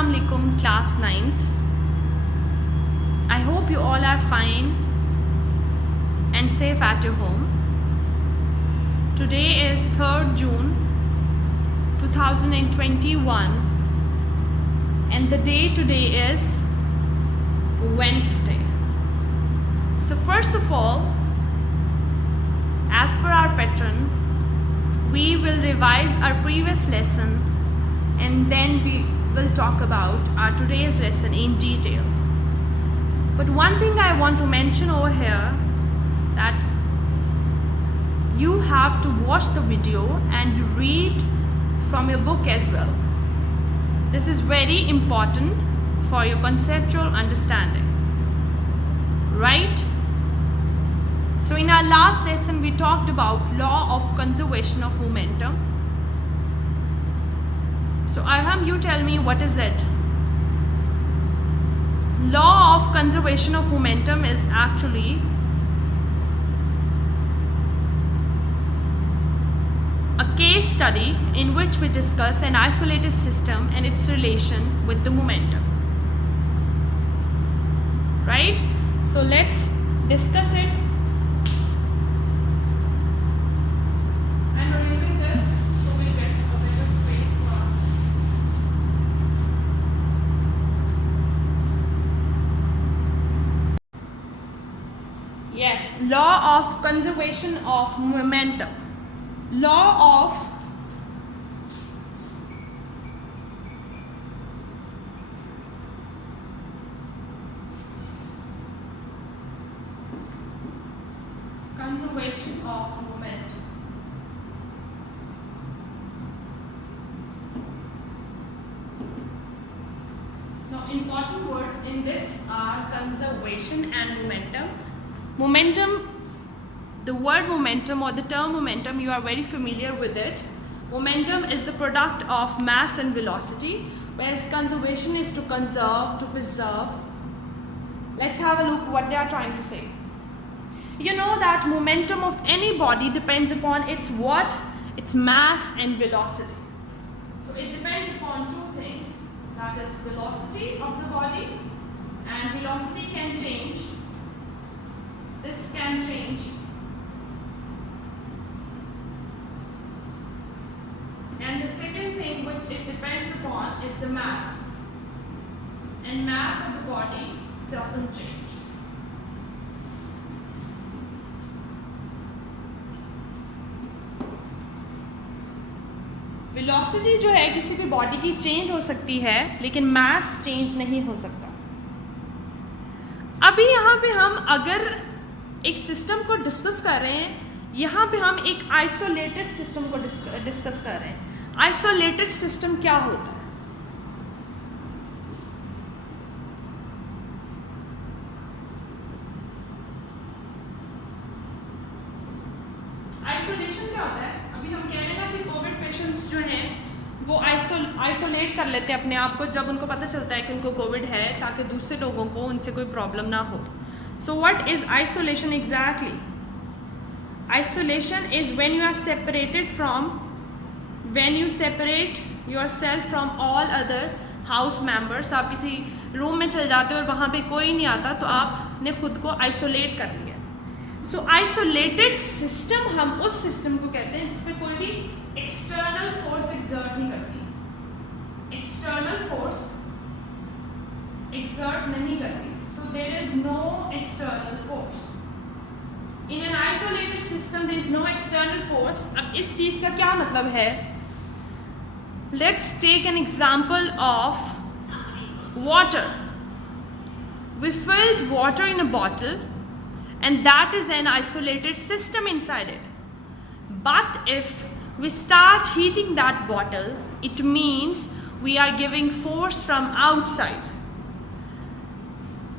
Assalamu alaikum, class 9th. I hope you all are fine and safe at your home. Today is 3rd June 2021 and the day today is Wednesday. So first of all, as per our pattern, we will revise our previous lesson and then we will talk about our today's lesson in detail. But one thing I want to mention over here, that you have to watch the video and read from your book as well. This is very important for your conceptual understanding, right? So in our last lesson we talked about law of conservation of momentum. So Arham, you tell me, what is it? Law of conservation of momentum is actually a case study in which we discuss an isolated system and its relation with the momentum. Right? So let's discuss it. I'm erasing this so we'll get a better space for us. Yes, law of conservation of momentum. Law of conservation of momentum. Now, important words in this are conservation and momentum. Momentum, the word momentum or the term momentum, you are very familiar with it. Momentum is the product of mass and velocity, whereas conservation is to conserve, to preserve. Let's have a look what they are trying to say. You know that momentum of any body depends upon its what? Its mass and velocity. So it depends upon two things, that is velocity of the body, and velocity can change. This can change. And the second thing which it depends upon is the mass. And mass of the body doesn't change. Velocity जो है किसी भी body की change हो सकती है, लेकिन mass change नहीं हो सकता. अभी यहाँ पे हम अगर एक सिस्टम को डिस्कस कर रहे हैं, यहाँ पे हम एक आइसोलेटेड सिस्टम को डिस्कस कर रहे हैं. आइसोलेटेड सिस्टम क्या होता है? आइसोलेशन क्या होता है? अभी हम कह रहे हैं ना कि कोविड पेशेंट्स जो हैं वो आइसोलेट कर लेते हैं अपने आप को जब उनको पता चलता है कि उनको कोविड है, ताकि दूसरे लोगों को उनसे कोई प्रॉब्लम ना हो. So what is isolation exactly? Isolation is when you are separated from, when you separate yourself from all other house members. आप किसी रूम में चले जाते हो और वहाँ पे कोई नहीं आता, तो आपने खुद को आइसोलेट कर लिया. So isolated system, हम उस सिस्टम को कहते हैं जिसमें कोई भी एक्सटर्नल फोर्स एक्सर्ट नहीं करती. एक्सटर्नल फोर्स एक्सर्ट नहीं करती. So there is no external force. In an isolated system there is no external force. अब इस चीज का क्या मतलब है? Let's take an example of water. We filled water in a bottle and that is an isolated system inside it. But if we start heating that bottle, it means we are giving force from outside.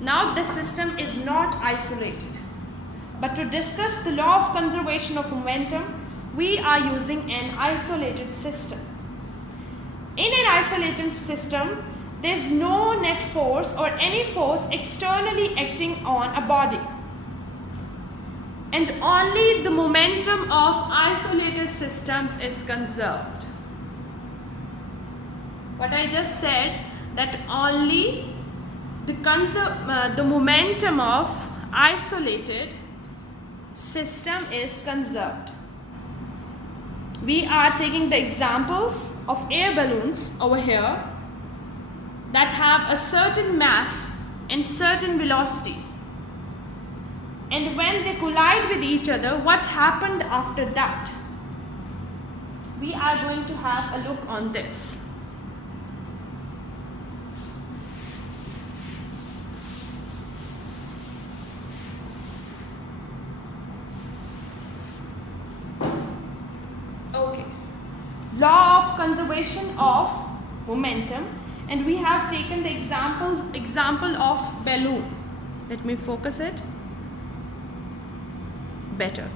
Now this system is not isolated. But to discuss the law of conservation of momentum, we are using an isolated system. In an isolated system, there is no net force or any force externally acting on a body. And only the momentum of isolated systems is conserved. What I just said, that only the momentum of isolated system is conserved. We are taking the examples of air balloons over here that have a certain mass and certain velocity. And when they collide with each other, what happened after that? We are going to have a look on this. Okay. Law of conservation of momentum, and we have taken the example of balloon. Let me focus it better.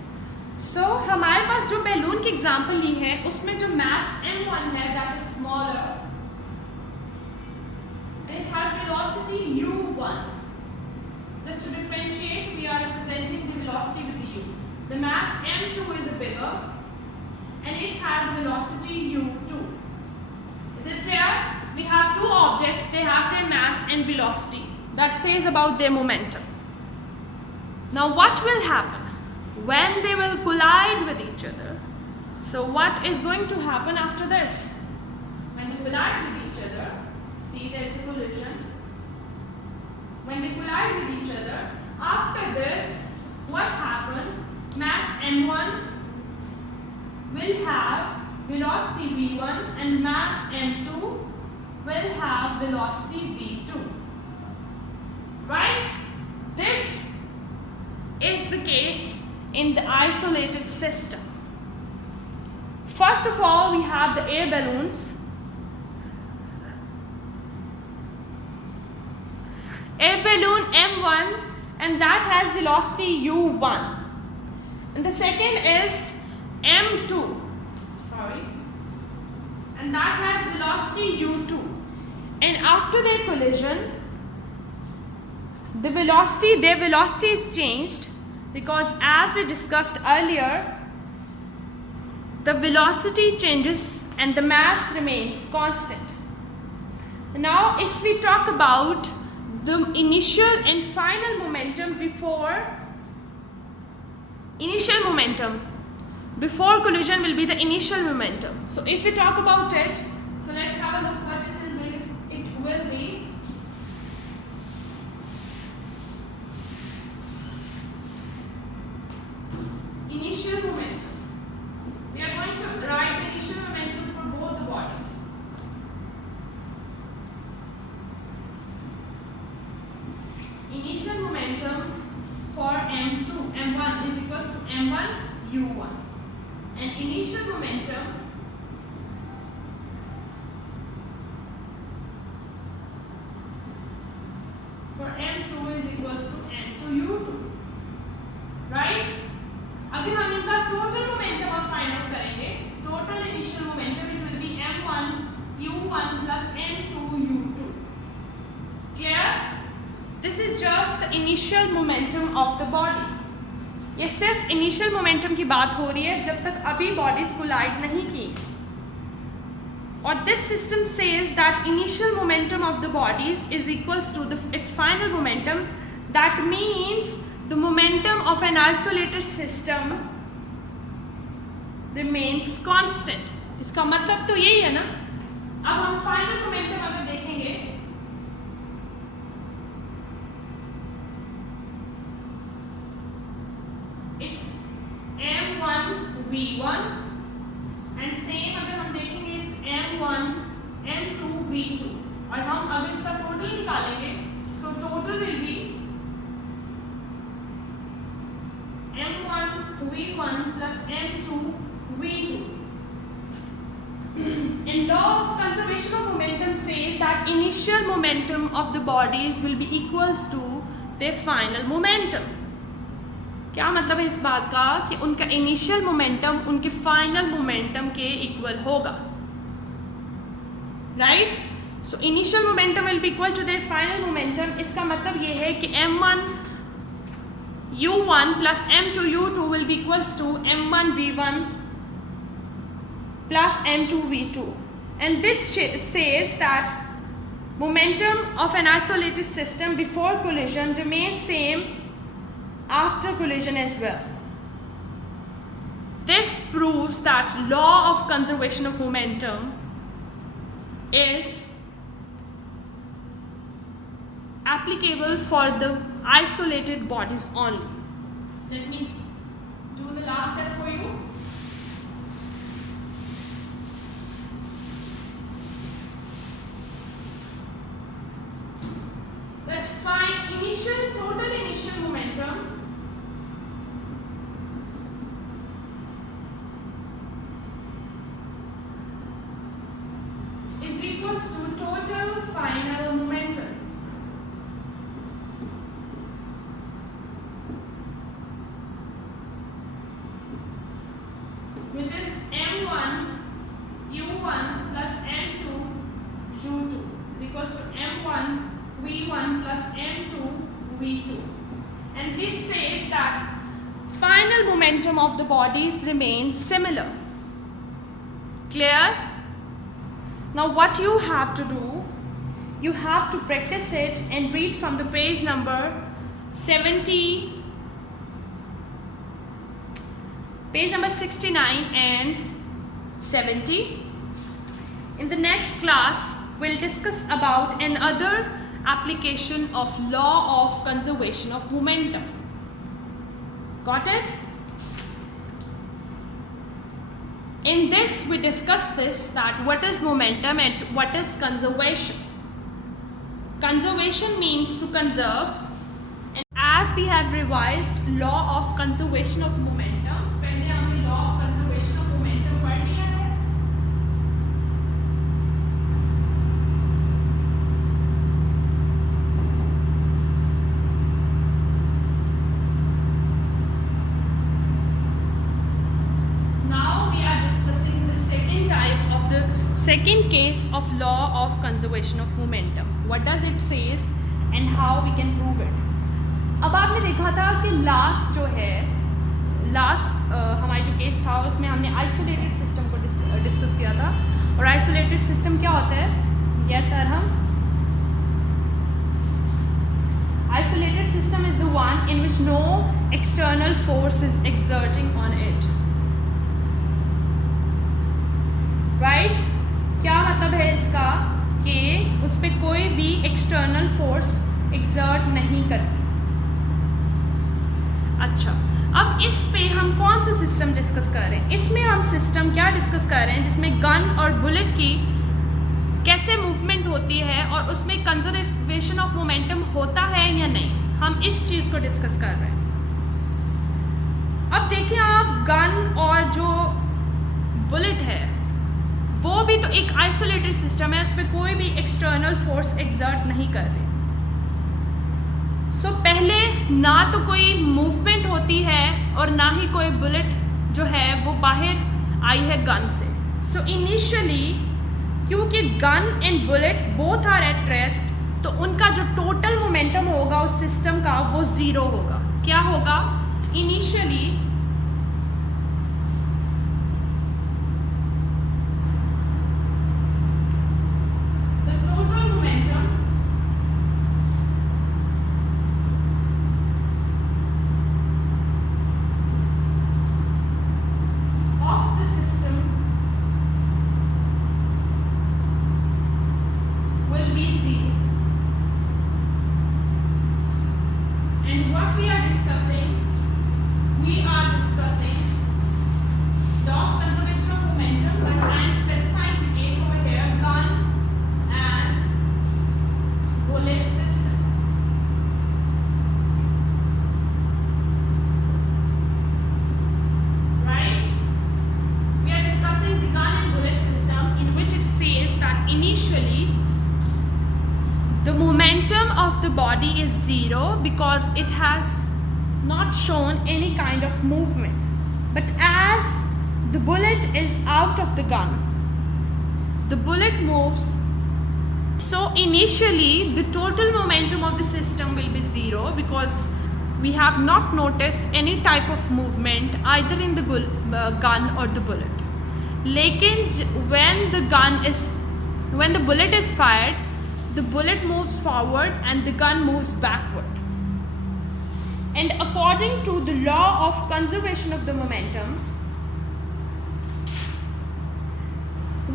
So हमारे पास जो balloon की example ली है उसमें जो mass m1 है, that is smaller and it has velocity u1. Just to differentiate, we are representing the velocity with u. The mass m2 is bigger and it has velocity u2. Is it clear? We have two objects, they have their mass and velocity. That says about their momentum. Now what will happen when they will collide with each other? So what is going to happen after this? When they collide with each other, see there is a collision. When they collide with each other, after this, what happened? Mass m1 will have velocity v1 and mass m2 will have velocity v2. Right? This is the case in the isolated system. First of all, we have the air balloons. Air balloon m1, and that has velocity u1. And the second is m2, and that has velocity u2. And after their collision, their velocity is changed, because as we discussed earlier, the velocity changes and the mass remains constant. Now if we talk about the initial and final momentum before collision will be the initial momentum. So if we talk about it, so let's have a look what it will be. Initial momentum. We are going to write the initial momentum for both the bodies. Initial momentum for m1 is equals to m1 u1, and initial momentum for m2 is equals to m2 u2. Right? अगर हम इनका total momentum अब find out करेंगे, total initial momentum it will be m1 u1 plus m2 u2. Clear? This is just the initial momentum of the body. ये सिर्फ initial momentum की बात हो रही है जब तक अभी बॉडीज कोलाइड नहीं की. और this system says that initial momentum of the bodies is equals to its final momentum. That means the momentum of an isolated system remains constant. इसका मतलब तो यही है ना. अब हम फाइनल मोमेंटम अगर देखेंगे, it's m1 v1 and same अगर हम देखेंगे it's m1 m2 v2, और हम अगर इसका टोटल निकालेंगे, so total will be m1 v1 plus m2 v2. And law of conservation of momentum says that initial momentum of the bodies will be equals to their final momentum. क्या मतलब है इस बात का कि उनका इनिशियल मोमेंटम उनके final momentum के इक्वल होगा. Right? So initial momentum will be equal to their final momentum. इसका मतलब ये है कि m1 u1 plus m2 u2 will be equals to m1 v1 plus m2 v2, and this says that momentum of an isolated system before collision remains same after collision as well. This proves that law of conservation of momentum is applicable for the isolated bodies only. Let me do the last step for you. Let's find total initial momentum is equals to total final momentum. Which is m1 u1 plus m2 u2 is equals to m1 v1 plus m2 v2. And this says that final momentum of the bodies remains similar. Clear? Now what you have to do, you have to practice it and read from the page number 69 and 70. In the next class, we'll discuss about another application of law of conservation of momentum. Got it? In this, we discuss that what is momentum and what is conservation. Conservation means to conserve, and as we have revised law of conservation of momentum, पहले हमने law of conservation of momentum पढ़ लिया है. Second case of law of conservation of momentum. What does it says and how we can prove it? अब आपने देखा था कि लास्ट हमारी जो केस था उसमें हमने आइसोलेटेड सिस्टम को डिस्कस किया था. और आइसोलेटेड सिस्टम क्या होता है? यस सर, हम isolated system is the one in which no external force is exerting on it. Right? क्या मतलब है इसका? कि उस पर कोई भी एक्सटर्नल फोर्स एक्सर्ट नहीं करती. अच्छा, अब इस पे हम कौन सा सिस्टम डिस्कस कर रहे हैं? इसमें हम सिस्टम क्या डिस्कस कर रहे हैं जिसमें गन और बुलेट की कैसे मूवमेंट होती है और उसमें कंजर्वेशन ऑफ मोमेंटम होता है या नहीं, हम इस चीज़ को डिस्कस कर रहे हैं. अब देखिए आप, गन और जो बुलेट है वो भी तो एक आइसोलेटेड सिस्टम है, उस पर कोई भी एक्सटर्नल फोर्स एक्सर्ट नहीं कर रही. सो पहले ना तो कोई मूवमेंट होती है और ना ही कोई बुलेट जो है वो बाहर आई है गन से. सो इनिशियली क्योंकि gun and bullet both are at rest, तो उनका जो टोटल मोमेंटम होगा उस सिस्टम का वो ज़ीरो होगा. क्या होगा? Initially body is zero because it has not shown any kind of movement. But as the bullet is out of the gun, the bullet moves. So initially the total momentum of the system will be zero because we have not noticed any type of movement either in the gun or the bullet. Lekin when the bullet is fired, the bullet moves forward and the gun moves backward. And according to the law of conservation of the momentum,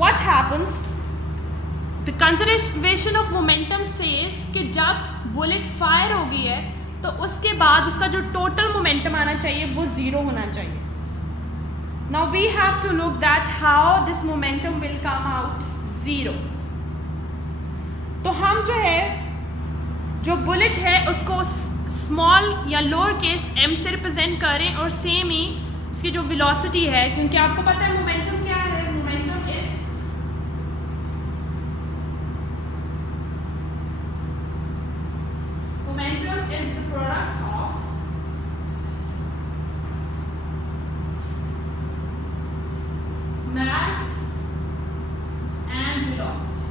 what happens? The conservation of momentum says कि जब bullet fire हो गई है तो उसके बाद उसका जो टोटल मोमेंटम आना चाहिए वो ज़ीरो होना चाहिए. Now we have to look that how this momentum will come out zero. तो हम जो है जो बुलेट है उसको स्मॉल या लोअर केस m से रिप्रेजेंट करें और सेम ही इसकी जो वेलोसिटी है, क्योंकि आपको पता है मोमेंटम क्या है. Momentum is the product of mass and velocity.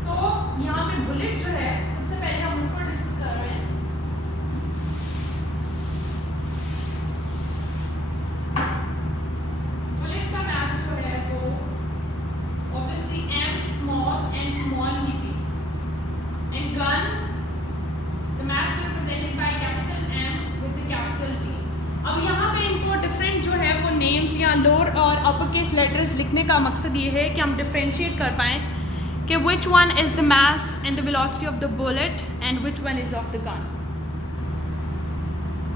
So यहाँ पे बुलेट जो है सबसे पहले हम उसको डिस्कस कर रहे हैं. बुलेट का मास जो है वो obviously m small and small ep and gun the mass represented by capital M with the capital B. अब यहाँ पे इनको डिफरेंट जो है वो नेम्स या लोअर और अपर केस लेटर्स लिखने का मकसद ये है कि हम डिफरेंशिएट कर पाएँ कि which one is the mass and the velocity of the bullet and which one is of the gun.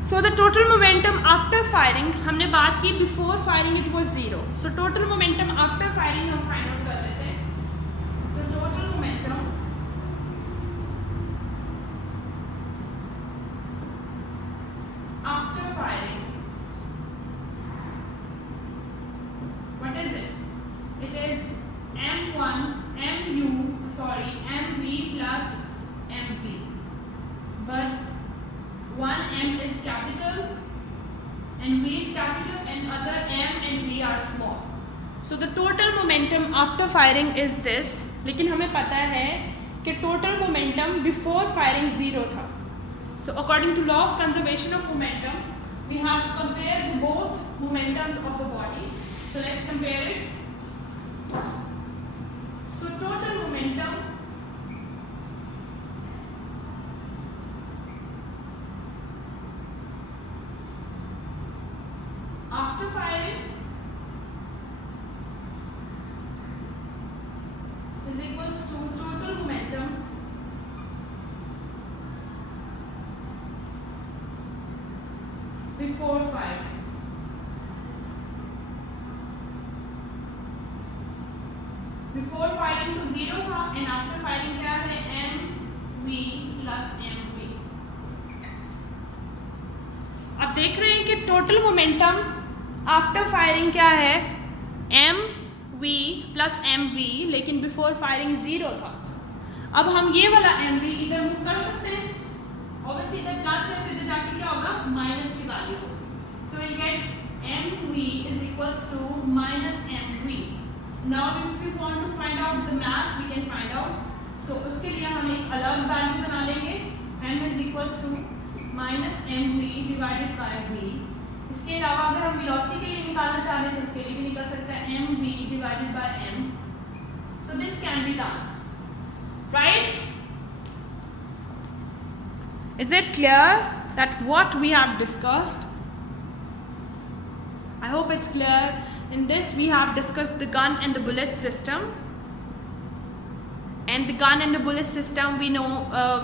So the total momentum after firing, हमने बात की before firing it was zero. So total momentum after firing हम find out कर लेते हैं. So total momentum after firing, what is it? It is mv plus mv, but one m is capital and v is capital and other m and v are small. So the total momentum after firing is this, लेकिन हमें पता है कि total momentum before firing zero था. So according to law of conservation of momentum, we have to compare the both momentums of the body. So let's compare it. So total momentum after firing is equals to total momentum before firing. Before firing तो zero था and after firing क्या है mv plus mv. अब देख रहे हैं कि total momentum after firing क्या है mv plus mv, लेकिन बिफोर फायरिंग जीरो था. अब हम ये वाला mv इधर मूव कर सकते हैं. ऑब्वियसली इधर प्लस है तो इधर जाके क्या होगा माइनस की वैल्यू होगी. So will get mv is equals to minus mv. Now if you want to find out the mass we can find out. So उसके लिए हम एक अलग वैल्यू बना लेंगे. m is equals to minus mv divided by v. इसके अलावा अगर हम वेलोसिटी के लिए निकालना चाह रहे हैं तो इसके लिए भी निकल सकता है mv divided bye m. So this can be done, right? Is it clear that what we have discussed? I hope it's clear. In this we have discussed the gun and the bullet system. And the gun and the bullet system, we know,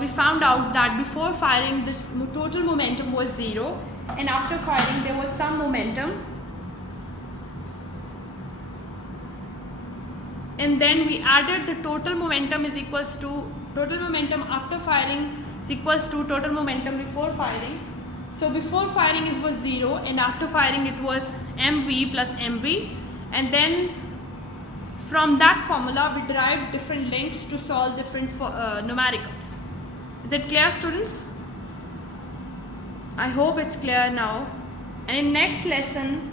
we found out that before firing this total momentum was zero, and after firing there was some momentum. And then we added the total momentum is equals to total momentum after firing is equals to total momentum before firing. So before firing it was zero and after firing it was mv plus mv, and then from that formula we derived different links to solve different numericals. Is it clear, students? I hope it's clear now. And in next lesson,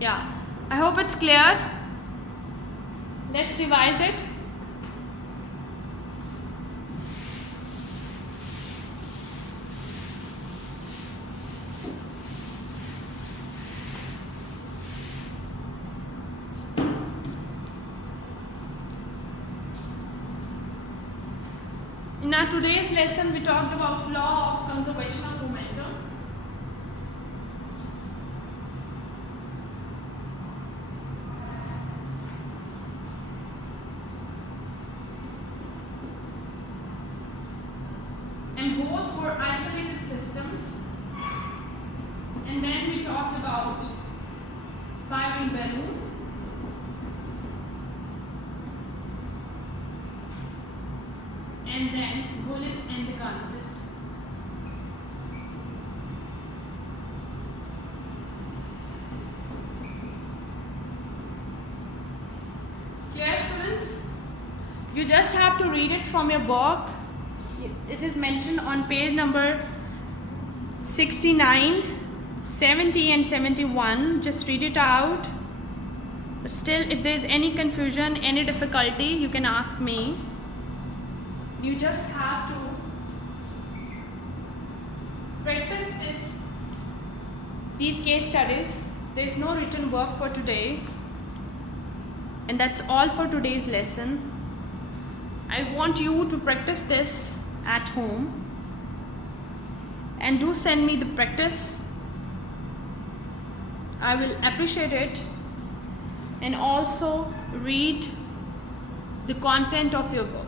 yeah, I hope it's clear. Let's revise it. In our today's lesson, we talked about law of conservation of momentum. And both were isolated systems. And then we talked about firing balloon. And then bullet and the gun system. Here, students, you just have to read it from your book. It is mentioned on page number 69, 70 and 71. Just read it out. But still, if there is any confusion, any difficulty, you can ask me. You just have to practice these case studies. There is no written work for today. And that's all for today's lesson. I want you to practice this at home. And do send me the practice. I will appreciate it. And also read the content of your book.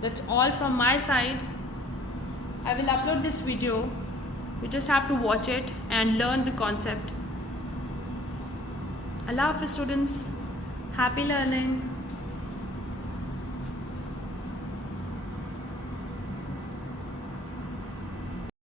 That's all from my side. I will upload this video. You just have to watch it and learn the concept. Allah Hafiz students. Happy learning.